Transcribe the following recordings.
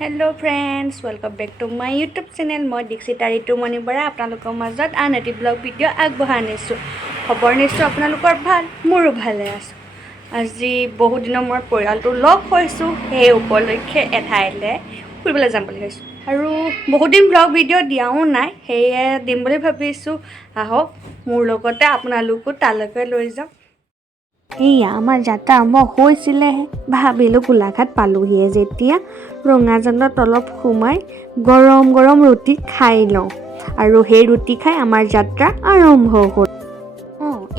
Hello friends, welcome back to my YouTube channel. মই দীক্ষিতা ঋতুমণি বৰা আপোনালোকৰ মাজত আন এটি ব্লগ ভিডিঅ' আগবঢ়াই আনিছোঁ। খবৰ নিশ্চয় আপোনালোকৰ ভাল, মোৰো ভালে আছোঁ। আজি বহুত দিনৰ মই পৰিয়ালটো লগ হৈছোঁ, সেই উপলক্ষে এঠাইলৈ ফুৰিবলৈ যাম বুলি ভাবিছোঁ। আৰু বহুত দিন ব্লগ ভিডিঅ' দিয়াও নাই, সেয়ে দিম বুলি ভাবিছোঁ। আহক মোৰ লগতে আপোনালোকো তালৈকে লৈ যাওক। এয়া আমাৰ যাত্ৰা আৰম্ভ হৈছিলেহে, ভাবিলোঁ গোলাঘাট পালোহিয়ে যেতিয়া ৰঙাজানত অলপ সোমাই গৰম গৰম ৰুটি খাই লওঁ আৰু সেই ৰুটি খাই আমাৰ যাত্ৰা আৰম্ভ হ'ল।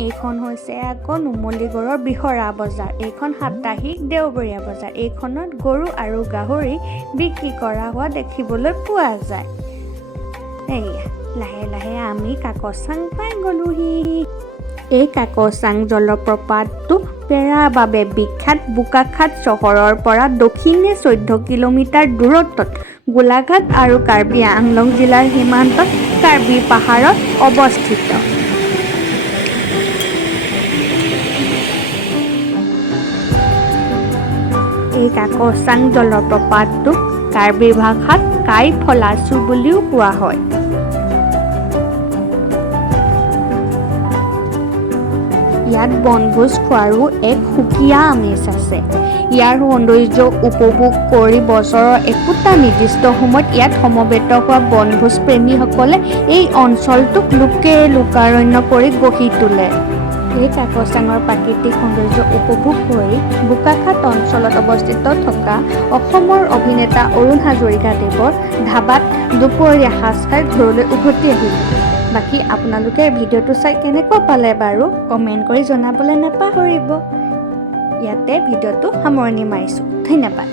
এইখন হৈছে আকৌ নুমলীগড়ৰ বিহৰা বজাৰ। এইখন সাপ্তাহিক দেওবৰীয়া বজাৰ। এইখনত গৰু আৰু গাহৰি বিক্ৰী কৰা হোৱা দেখিবলৈ পোৱা যায়। এয়া লাহে লাহে আমি কাকচাং পাই গ'লোহি। এই কাকচাং জলপ্ৰপাতটো পেৰাৰ বাবে বিখ্যাত। বোকাখাত চহৰৰ পৰা দক্ষিণে 14 কিলোমিটাৰ দূৰত্বত গোলাঘাট আৰু কাৰ্বি আংলং জিলাৰ সীমান্তত কাৰ্বি পাহাৰত অৱস্থিত। এই কাকচাং জলপ্ৰপাতটো কাৰ্বি ভাষাত কাই ফলাচু বুলিও কোৱা হয়। ইয়াত বনভোজ খোৱাৰো এক সুকীয়া আমেজ আছে। ইয়াৰ সৌন্দৰ্য উপভোগ কৰি বছৰৰ একোটা নিৰ্দিষ্ট সময়ত ইয়াত সমবেত হোৱা বনভোজ প্ৰেমীসকলে এই অঞ্চলটোক লোকাৰণ্য কৰি গঢ়ি তোলে। এই কাকচাঙৰ প্ৰাকৃতিক সৌন্দৰ্য উপভোগ কৰি বোকাখাত অঞ্চলত অৱস্থিত থকা অসমৰ অভিনেতা অৰুণ হাজৰিকাদেৱৰ ধাবাত দুপৰীয়া সাজ খাই ঘৰলৈ উভতি আহিলোঁ। বাকী আপোনালোকে ভিডিঅ'টো চাই কেনেকুৱা পালে বাৰু কমেণ্ট কৰি জনাবলৈ নাপাহৰিব। ইয়াতে ভিডিঅ'টো সামৰণি মাৰিছোঁ। ধন্যবাদ।